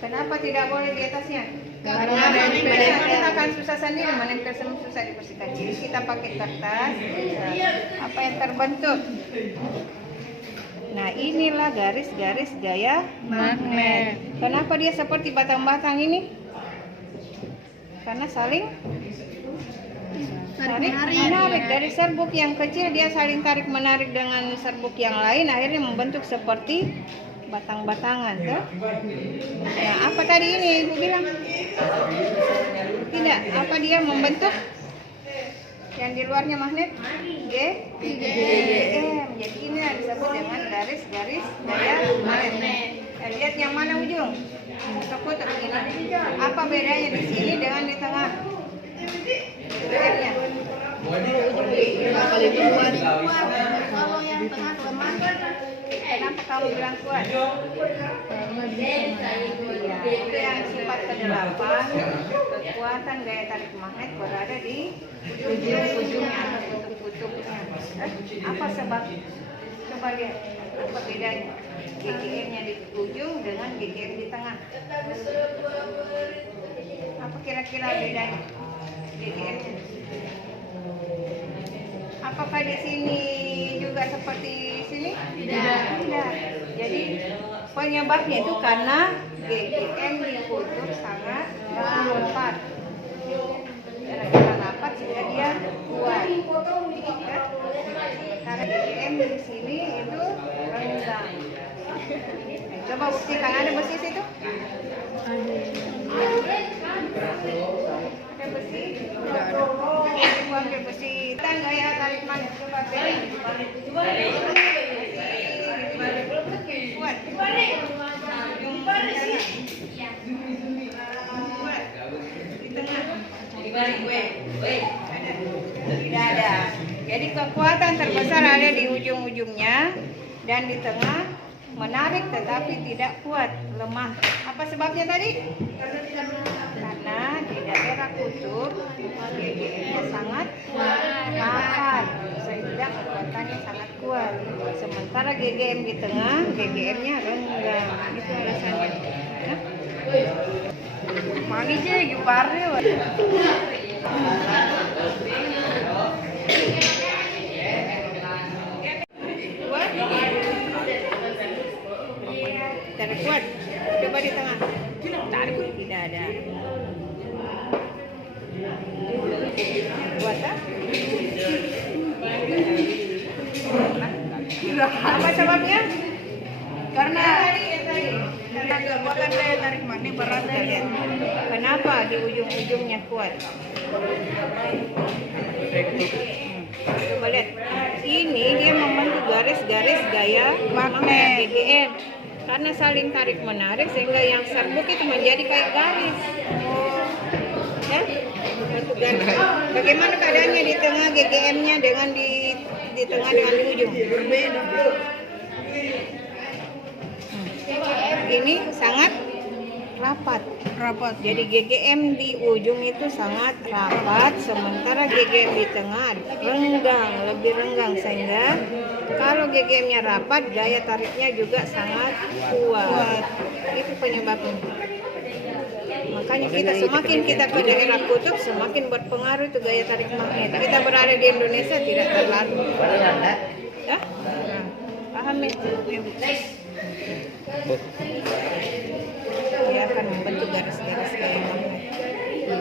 Kenapa tidak boleh di atasnya? Karena kita akan susah sendiri menempel susah dibersihkan. Jadi kita pakai kertas. Apa yang terbentuk? Nah, inilah garis-garis gaya magnet. Kenapa dia seperti batang-batang ini? Karena saling menarik. Dari serbuk yang kecil dia saling tarik menarik dengan serbuk yang lain, akhirnya membentuk seperti batang-batangan, tuh. Nah, apa tadi ini Ibu bilang? Tidak, apa dia membentuk? Yang di luarnya magnet GGM. Jadi ini disebut dengan garis-garis gaya magnet. Lihat yang mana ujung? Terputar ini. Apa bedanya di sini dengan di tengah? GGM-nya. kalau yang tengah lemah. Kenapa kamu bilang kuat? Itu yang sifat ke-8. Kekuatan gaya tarik magnet berada di ujung-ujungnya atau kutub-kutubnya. Apa sebab? Coba lihat. Apa bedanya? GGM-nya di ujung dengan GGM di tengah. Apa kira-kira bedanya? GGM-nya. Apakah di sini juga seperti sini? Tidak. Jadi penyebabnya itu karena GGM di kutub sangat rapat. Karena rapat sehingga dia kuat. Karena GGM di sini itu rendah. Coba buktikan, ada besi situ? Ada besi? Tidak ada. Ibu ambil besi. Kita gaya tarik magnet. Coba beri. Kuat. Di tengah. Tidak ada. Jadi kekuatan terbesar ada di ujung-ujungnya dan di tengah, menarik tetapi tidak kuat, lemah. Apa sebabnya tadi? Karena di daerah kutub GGM-nya sangat rapat sehingga kekuatannya sangat kuat. Sementara GGM di tengah, GGM-nya rendah. Itu alasannya. Manisnya gimana? Tarik kuat. Coba di tengah. Tarik, tidak ada. Kuat tak? Apa sebabnya? Karena kekuatan daya tarik magnet berat, lihat. Kenapa di ujung-ujungnya kuat? Coba lihat. Ini dia membentuk garis-garis gaya magnet GGM. Karena saling tarik menarik sehingga yang serbuk itu menjadi kayak garis. Ya? Bentuk garis. Bagaimana keadaannya di tengah GGM-nya dengan di tengah dengan di ujung? Berbeda. Ini sangat rapat. Jadi GGM di ujung itu sangat rapat, sementara GGM di tengah renggang, lebih renggang, sehingga kalau GGM-nya rapat, daya tariknya juga sangat kuat. Itu penyebabnya. Makanya semakin kita ke daerah kutub, semakin berpengaruh itu gaya tarik magnet. Kita berada di Indonesia tidak terlalu. Ya? Paham ya? Dia akan membentuk garis-garis gaya magnet.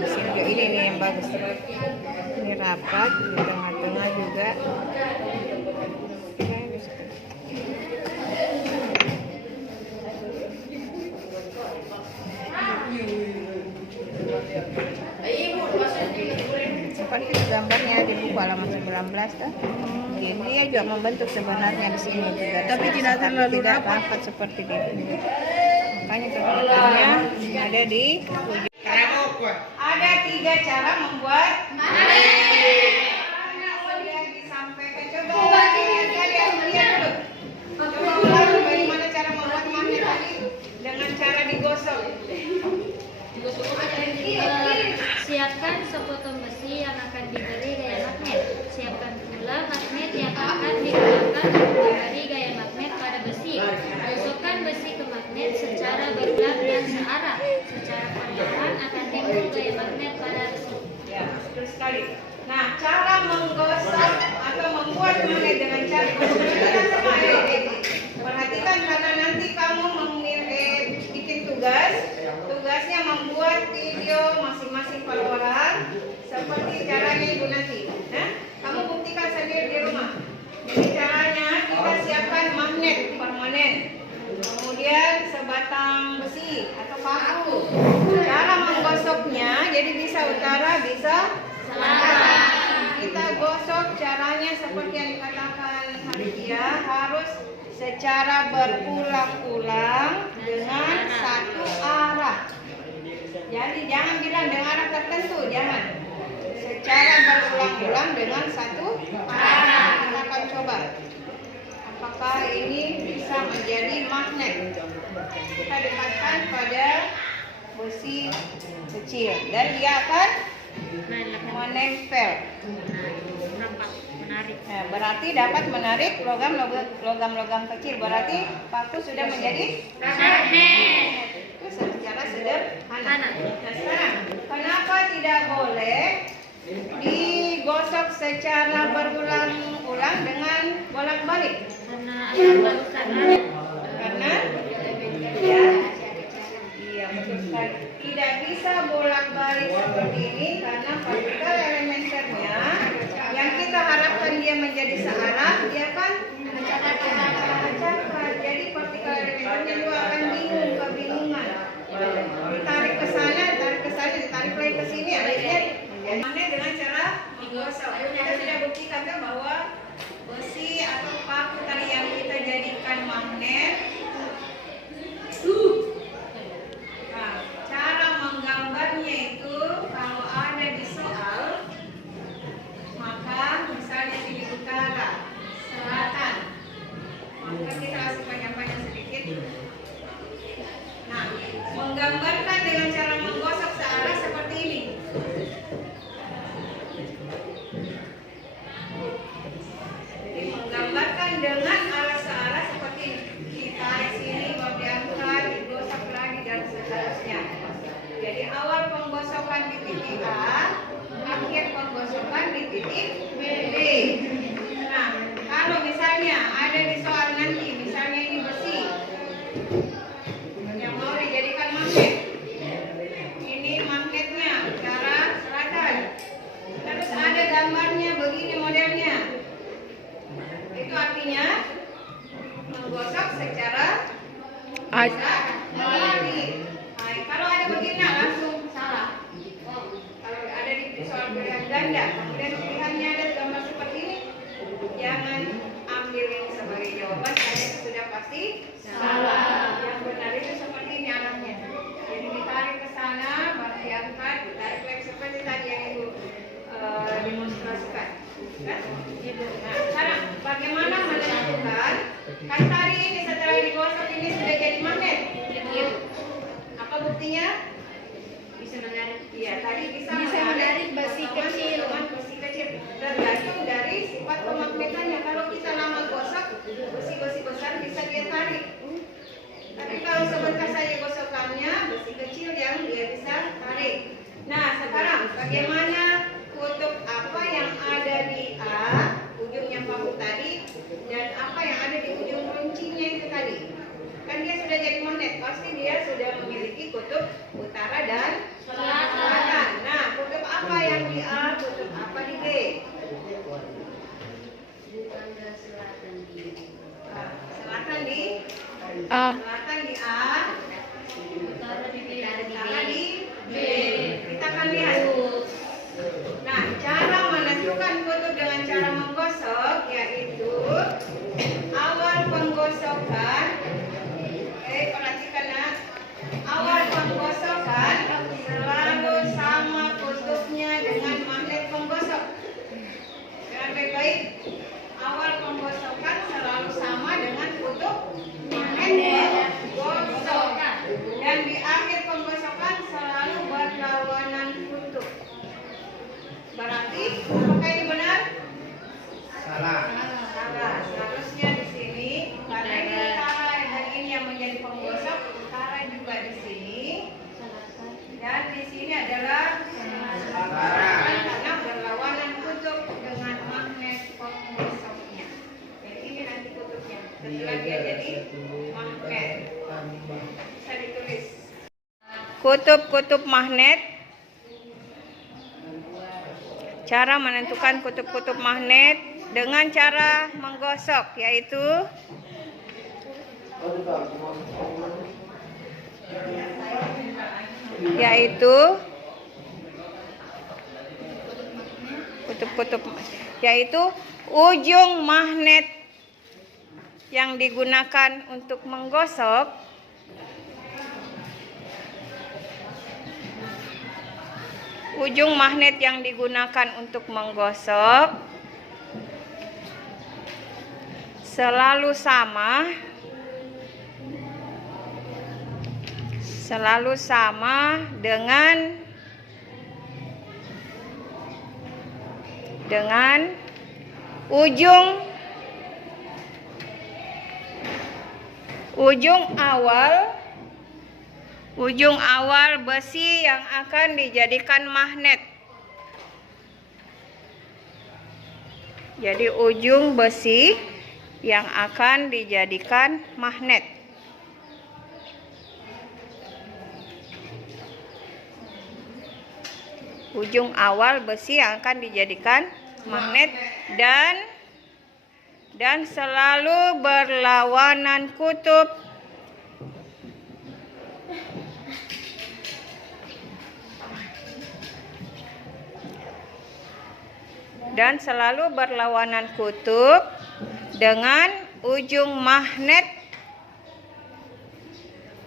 Sehingga ini nih yang bagus. Ini rapat, di tengah-tengah juga. Seperti gambarnya di buku halaman 19 tuh. Dia juga membentuk sebenarnya di sini juga. Tapi tidak terlalu rapat seperti di sini. Makanya kekuatannya ada di ujung. Ada 3 cara membuat magnet. Yang disampaikan, coba kalian lihat dulu. Coba bagaimana cara membuat magnet tadi dengan cara digosok. Siapkan sepotong besi yang akan diberi gaya magnet. Siapkan pula magnet yang akan digunakan untuk memberi gaya magnet pada besi. Gosokkan besi ke magnet secara berulang dan arah. Secara perlahan akan timbul gaya magnet pada besi. Ya, betul sekali. Nah, cara menggosok atau membuat magnet dengan cara perhatikan sama ya, Debbie. Perhatikan karena nanti kamu bikin tugasnya membuat video masing-masing followeran seperti caranya Ibu nanti. Nah, kamu buktikan sendiri di rumah. Jadi caranya kita siapkan magnet permanen. Kemudian sebatang besi atau paku. Cara menggosoknya jadi bisa utara, bisa selatan. Kita gosok caranya seperti yang dikatakan Hadidia, harus secara berulang-ulang dengan satu arah. Jadi jangan bilang dengan arah tertentu, jangan. Secara berulang-ulang dengan satu arah. Kita akan coba. Apakah ini bisa menjadi magnet? Kita dekatkan pada besi kecil dan dia akan menempel. Menarik. Nah, berarti dapat menarik logam-logam kecil. Berarti paku sudah menjadi Magnet. itu secara sederhana. Nah, sekarang kenapa tidak boleh digosok secara berulang-ulang dengan bolak-balik? Karena akan merusak alat. Karena ya, iya betul sekali. Tidak bisa bolak-balik seperti ini karena partikel elementernya yang kita harapkan dia menjadi searah, dia kan acak-acak. Jadi partikel elementernya juga akan kebingungan. Ditarik ke sana, ditarik lagi ke sini, akhirnya magnet dengan cara menggosok. Kita sudah buktikan kan bahwa besi atau paku tadi yang kita jadikan magnet. Nah, cara menggambarnya itu kalau ada di soal, maka misalnya pilih utara, selatan, maka kita kasih panjang-panjang sedikit. Nah, menggambarkan dengan cara menggosok searah seperti ini. Jadi menggambarkan dengan arah searah seperti ini. Ditarik sini, baru diangkat, digosok lagi dan seterusnya. Jadi awal penggosokan di titik A, akhir penggosokan di titik B. Nah, kalau misalnya ada di soal nanti, misalnya ini besi yang mau dijadikan magnet. Ini magnetnya cara selatan. Terus ada gambarnya begini modelnya. Itu artinya menggosok secara berbalik. Kalau ada begini langsung salah. Kalau ada di soal pilihan ganda, kemudian pilihannya ada gambar seperti ini, jangan ambil ini sebagai jawaban karena itu sudah pasti salah. Yang benar itu seperti ini arahnya. Jadi ditarik ke sana, baru diangkat, ditarik lagi seperti tadi yang Ibu demonstrasikan. Kan? Nah, sekarang bagaimana menentukan? Kan tadi ini setelah digosok ini sudah jadi magnet. Apa buktinya? Bisa menarik. Iya, tadi bisa menarik besi kecil. Besi kecil tergantung dari sifat pemagnetannya. Kalau kita lama gosok, besi-besi besar bisa dia tarik. Tapi kalau sebentar saja gosokannya, besi kecil yang dia bisa tarik. Nah, sekarang bagaimana kutub apa yang ada di A, ujungnya paku tadi, dan apa yang ada di ujung runcinya itu tadi? Kan dia sudah jadi magnet, pasti dia sudah memiliki kutub utara dan selatan. Nah, kutub apa yang di A, kutub apa di B? Selatan di A. Selatan di A, utara di B. Kita akan lihat. Nah, cara menentukan kutub dengan cara menggosok yaitu awal penggosokan. Perhatikan ya. Awal penggosokan selalu sama kutubnya dengan magnet penggosok. Dengan baik-baik. Awal penggosokan selalu sama dengan kutub magnet kutub-kutub magnet. Cara menentukan kutub-kutub magnet dengan cara menggosok, yaitu ujung magnet yang digunakan untuk menggosok selalu sama dengan ujung awal besi yang akan dijadikan magnet. Jadi ujung besi yang akan dijadikan magnet. Ujung awal besi yang akan dijadikan magnet dan selalu berlawanan kutub dengan ujung magnet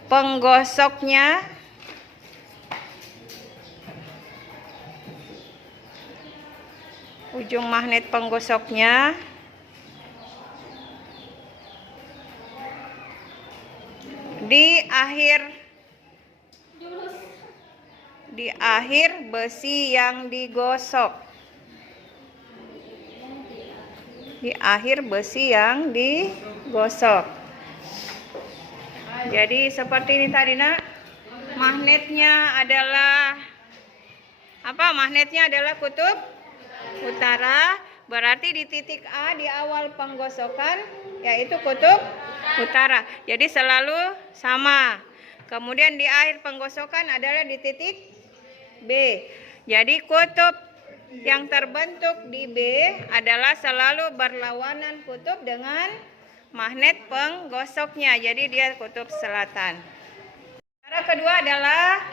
penggosoknya di akhir besi yang digosok. Jadi seperti ini tadi, Nak. Magnetnya adalah kutub utara, berarti di titik A di awal penggosokan yaitu kutub utara. Jadi selalu sama. Kemudian di akhir penggosokan adalah di titik B. Jadi kutub yang terbentuk di B adalah selalu berlawanan kutub dengan magnet penggosoknya. Jadi dia kutub selatan. Cara kedua adalah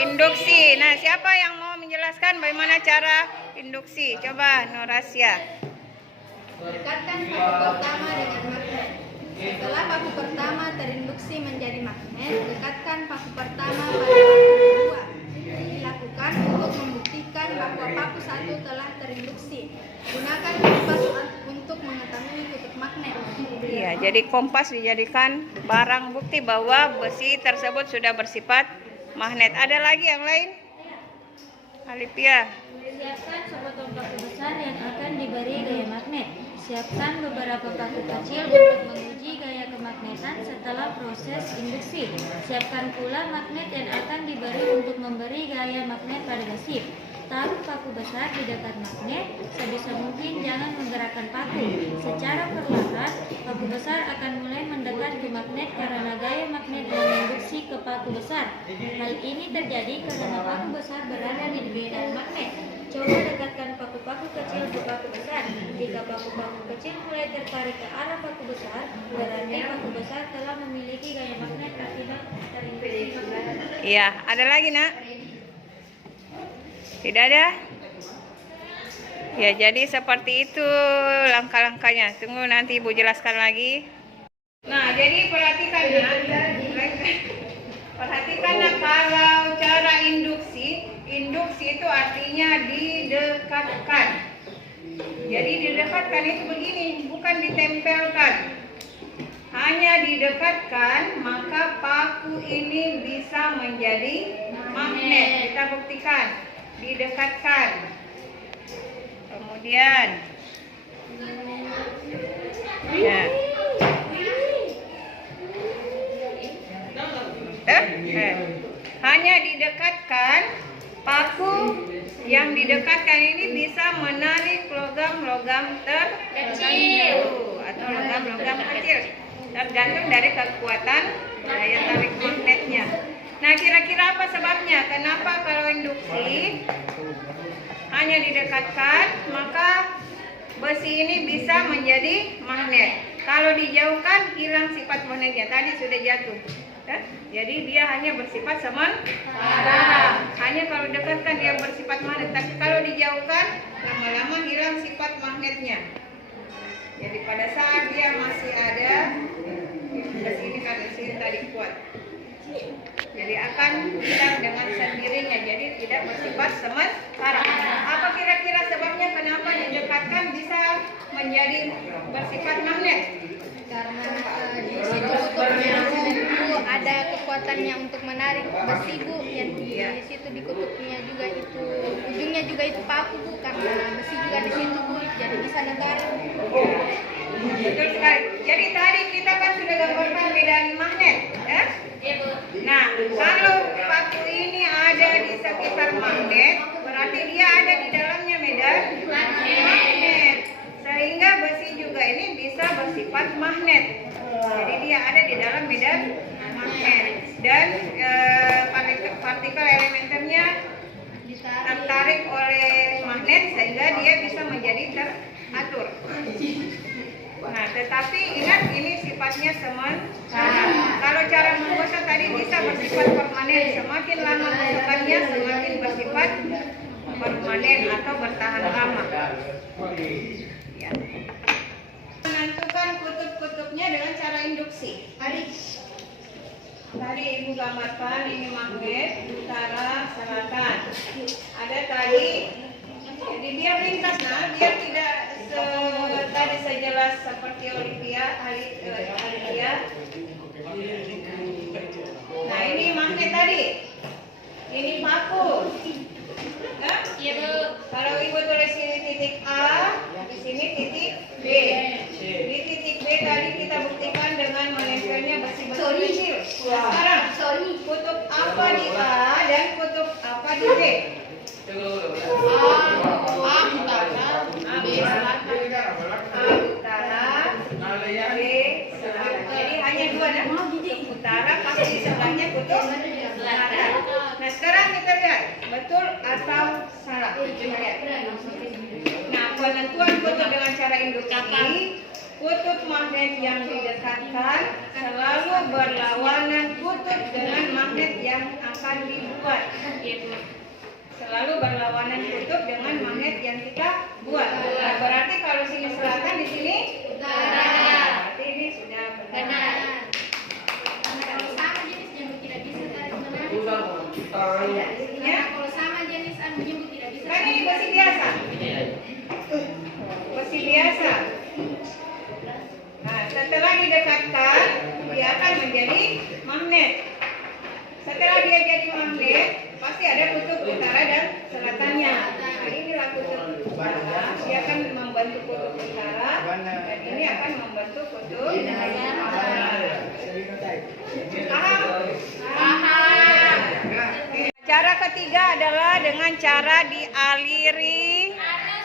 induksi. Nah, siapa yang mau menjelaskan bagaimana cara induksi? Coba Nurasya. Dekatkan paku pertama dengan magnet. Setelah paku pertama terinduksi menjadi magnet, dekatkan paku pertama pada paku kedua. Dilakukan untuk membuktikan bahwa paku satu telah terinduksi. Gunakan kompas untuk mengetahui kutub magnet. Iya, jadi kompas dijadikan barang bukti bahwa besi tersebut sudah bersifat magnet. Ada lagi yang lain? Alipia. Siapkan sepotong paku besar yang akan diberi gaya magnet. Siapkan beberapa paku kecil untuk menguji gaya kemagnetan setelah proses induksi. Siapkan pula magnet yang akan diberi untuk memberi gaya magnet pada besi. Taruh paku besar di dekat magnet, sebisa mungkin jangan menggerakkan paku. Secara perlahan, paku besar akan mulai mendekat ke magnet karena gaya magnet menginduksi ke paku besar. Hal ini terjadi karena paku besar berada di bidang magnet. Coba dekatkan paku-paku kecil ke paku besar. Jika paku-paku kecil mulai tertarik ke arah paku besar, berarti paku besar telah memiliki gaya magnet akibat terinduksi magnet. Iya, ada lagi, Nak? Tidak ada? Ya, jadi seperti itu langkah-langkahnya. Tunggu nanti Ibu jelaskan lagi. Nah, jadi perhatikan, Nak. Perhatikan, Nak, kalau cara induksi itu artinya didekatkan. Jadi didekatkan itu begini, bukan ditempelkan. Hanya didekatkan, maka paku ini bisa menjadi magnet. Kita buktikan. Didekatkan. Kemudian ya. Hanya didekatkan, paku yang didekatkan ini bisa menarik logam-logam terkecil atau logam-logam kecil, tergantung dari kekuatan daya tarik magnetnya. Nah, kira-kira apa sebabnya? Kenapa kalau induksi hanya didekatkan, maka besi ini bisa menjadi magnet. Kalau dijauhkan, hilang sifat magnetnya. Tadi sudah jatuh. Ya? Jadi dia hanya bersifat sementara. Hanya kalau dekatkan dia bersifat magnet. Tapi kalau dijauhkan, lama-lama hilang sifat magnetnya. Jadi pada saat dia masih ada, besi ini kan di sini tadi kuat. Jadi akan hilang dengan sendirinya. Jadi tidak bersifat sementara. Apa kira-kira sebabnya kenapa didekatkan bisa menjadi bersifat magnet? Karena di situ kutubnya itu ada kekuatannya untuk menarik besi Bu, yang di situ di kutubnya juga itu ujungnya juga itu paku Bu, karena besi juga di situ Bu, jadi bisa negarin. Betul sekali. Jadi tadi kita kan sudah gambarkan medan magnet, ya? Nah, kalau paku ini ada di sekitar magnet, berarti dia ada di dalamnya medan magnet. Sehingga besi juga ini bisa bersifat magnet. Jadi dia ada di dalam medan magnet. Dan partikel elementernya tertarik oleh magnet sehingga dia bisa menjadi teratur. Nah, tetapi ingat ini sifatnya sementara. Kalau cara menggosok tadi bisa bersifat permanen. Semakin lama gosokannya semakin bersifat permanen atau bertahan lama. Ya. Menentukan kutub-kutubnya dengan cara induksi. Tadi Ibu gambarkan ini magnet utara selatan. Ada tadi, jadi biar lintas, nah biar tidak tadi sejelas seperti Olivia. Nah ini magnet tadi, ini paku. Ya? Iya Bu. Kalau Ibu tulis ini titik A, di sini titik B. Di titik B tadi kita buktikan dengan menempelnya besi-besi kecil. Sekarang kutub apa di A dan kutub apa di B? A utara, B selatan. A utara, B selatan. Jadi hanya dua dah. Kutub utara pasti sebelahnya kutub selatan. Nah sekarang kita lihat betul atau salah. Nah penentuan kutub dengan cara induksi, kutub magnet yang didekatkan selalu berlawanan kutub dengan magnet yang akan dibuat. Selalu berlawanan kutub dengan magnet yang kita buat. Nah, berarti kalau sini selatan, di sini utara. Berarti ini sudah benar. Kalau sama jenis nyebut tidak bisa tarik menarik. Ya. Kalau sama jenis nyebut tidak bisa. Kan ini besi biasa. Besi biasa. Nah, setelah didekatkan, dia akan menjadi magnet. Setelah dia jadi magnet, pasti ada kutub utara dan selatannya. Nah, inilah kutub utara. Dia akan membentuk kutub utara, dan ini akan membentuk kutub selatan. Paham? Cara ketiga adalah dengan cara dialiri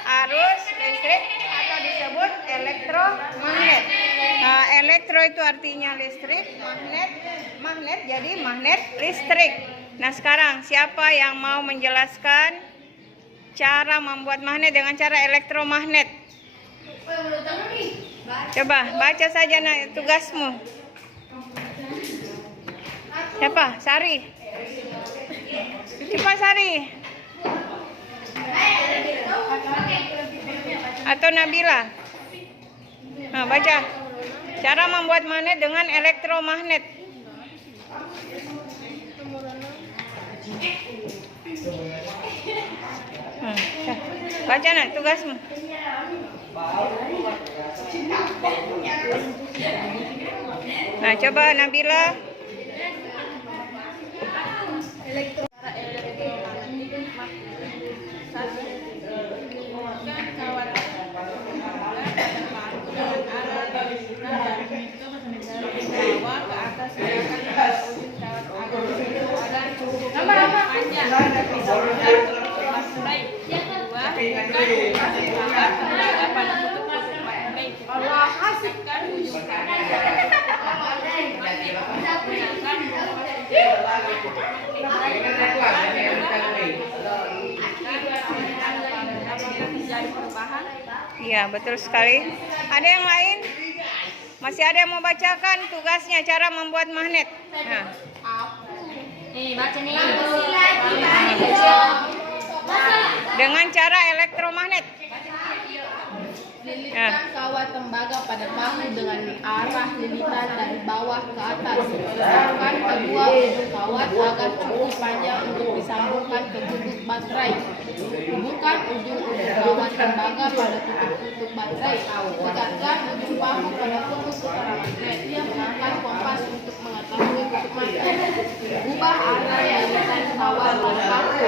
arus listrik atau disebut elektromagnet. Nah, elektro itu artinya listrik, magnet jadi magnet listrik. Nah, sekarang siapa yang mau menjelaskan cara membuat magnet dengan cara elektromagnet? Coba baca saja tugasmu. Siapa? Sari. Cepat Sari. Atau Nabila. Nah, baca. Cara membuat magnet dengan elektromagnet. Baca nak tugasmu. Nah, coba Nabila. Iya, betul sekali. Ada yang lain? Masih ada yang mau bacakan tugasnya cara membuat magnet? Nah. Nih, baca nih. Dengan cara elektromagnet. Lilitkan kawat tembaga pada paku dengan arah lilitan dari bawah ke atas. Besarkan kedua ujung kawat agar cukup panjang untuk disambungkan ke kutub baterai. Hubungkan ujung-ujung kawat tembaga pada kutub baterai. Tegakkan ujung paku pada kutub utara magnet. Mengangkat kompas untuk mengetahui kutub magnet. Ubah arah lilitan kawat pada paku.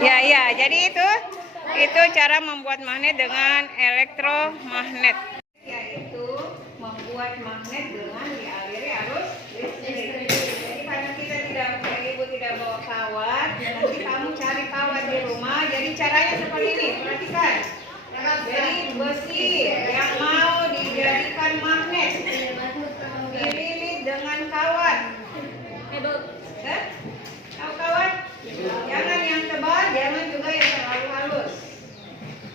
Ya, jadi itu cara membuat magnet dengan elektromagnet. Yaitu membuat magnet dengan dialiri arus listrik. Jadi karena kita ibu tidak bawa kawat, nanti kamu cari kawat di rumah. Jadi caranya seperti ini, perhatikan. Jadi besi yang mau dijadikan magnet dililit dengan kawat. Tahu kawat? Jangan yang tebal, jangan juga yang terlalu halus.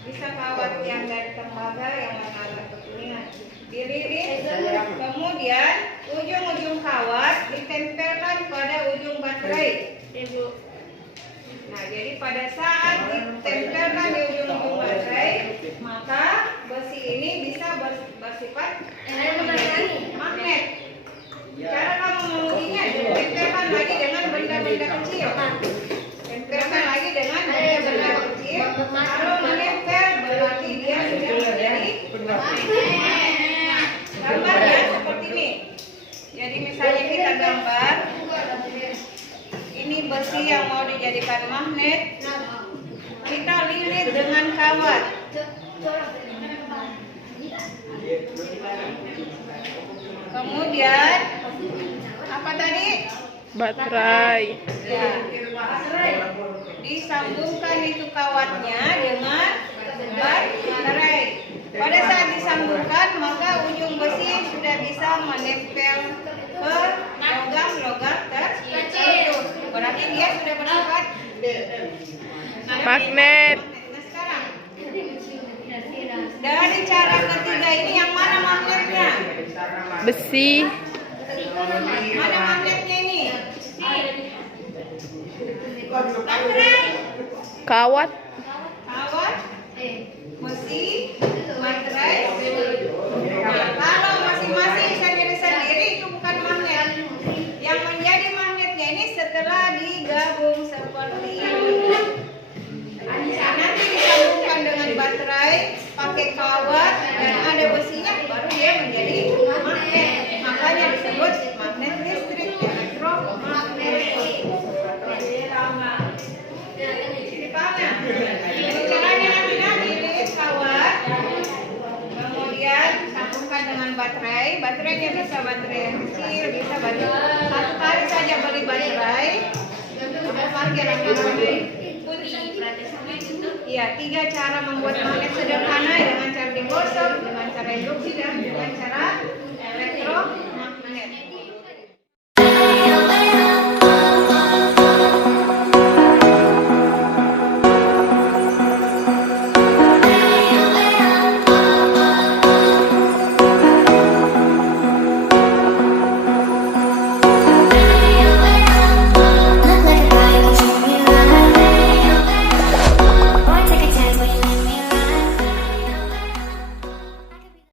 Bisa kawat yang dari tembaga yang agak kekuningan. Dililit, kemudian ujung-ujung kawat ditempelkan pada ujung baterai. Nah, jadi pada saat ditempelkan di ujung-ujung baterai, maka besi ini bisa bersifat magnet. Cara kamu mengujinya, tempelkan lagi dengan benda-benda kecil. Tempelkan lagi dengan benda-benda kecil. Kalau menempel berarti dia sudah menjadi magnet. Gambarnya seperti ini. Jadi misalnya kita gambar, ini besi yang mau dijadikan magnet. Kita lilit dengan kawat. Kemudian apa tadi? Baterai. Ya, disambungkan itu kawatnya dengan baterai. Pada saat disambungkan, maka ujung besi sudah bisa menempel ke logam-logam tertentu. Berarti dia sudah bersifat Magnet. Nah, sekarang dari cara ketiga ini yang mana magnetnya? Besi. Mana magnetnya ini? Kawat. Kawat, besi, baterai. Nah, kalau masing-masing sendiri-sendiri itu bukan magnet. Yang menjadi magnetnya ini setelah digabung seperti ini. Nanti disambungkan dengan baterai, pakai kawat dan ada besinya, baru dia menjadi magnet. Makanya disebut magnet listrik, elektromagnet. Caranya nanti lilit kawat, kemudian sambungkan dengan baterai. Baterainya bisa baterai yang kecil, bisa baterai. Satu kali saja beli baterai. Ada parkir ramai-ramai. Ya, 3 cara membuat magnet sederhana dengan cara digosok, dengan cara induksi dan dengan cara elektromagnet.